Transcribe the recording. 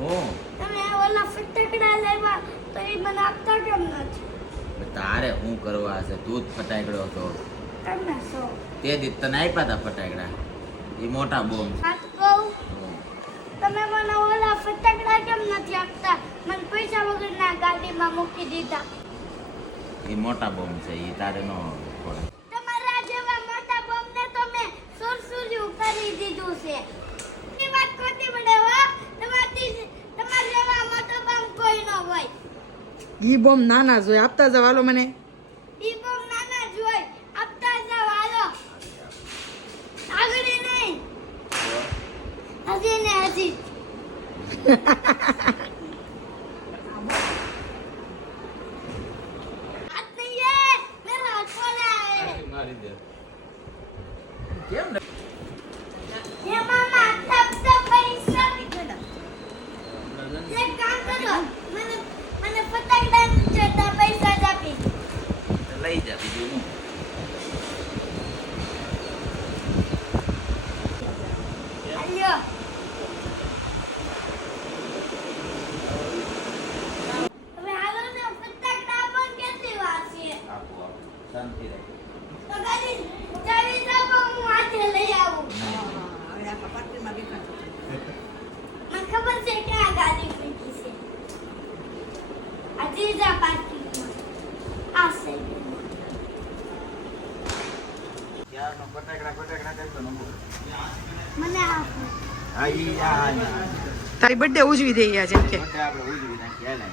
હું તમે ઓલા ફટાકડા લાવ્યા તો એ મને આપતા કેમ નથી? તારે શું કરવા છે? તું જ ફટાકડો છો. તમે શું તે દી તને આપ્યા હતા ફટાકડા, એ મોટા બોમ્બ. વાત કહું, તમે મને ઓલા ફટાકડા કેમ નથી આપતા? મને પૈસા વગરના ગાડીમાં મૂકી દીધા. એ મોટા બોમ્બ છે, એ તારે નો પડે. તમારા જેવા મોટા બોમ્બને તો મેં સુરસુર્યું કરી દીધું છે. એ વાત ખોટી પડે હો. તમારા જેવા મોટો બોમ્બ કોઈ ન હોય. ઈ બોમ્બ નાના જોઈ આપતા જાવ હાલો મને. ઈ બોમ્બ નાના જ હોય, આપતા જાવ હાલો. આગળ નહીં, હજી ને હજી. હાથ નહીં એ, મેરા હાથ ખોલા હે. મારી દે. કેમ ને? હે મામા, તબ પૈસા. એક કામ કરો, મને ફટાકડા જતા પૈસા જ આપી. લઈ જા બીજું હું. હાલ્યો. હવે હાલો ને, ફટાકડા પણ કેટલી વાર છે? આપો આપો, શાંતિ રાખ. તો ગાડી ચાલી જાવ, હું હાથે લઈ આવું. મને ખબર છે ક્યાં ગાડી મૂકી છે. આ ત્રીજા પાર્કિંગમાં. આ સાઈડમાં. યારનો ફટાકડા કરતો નંબર. મને આપો. આ ઈ આ તારી બર્થડે ઉજવી દઈએ આજે એમ કે. આપણે ઉજવી નાખીએ હાલે.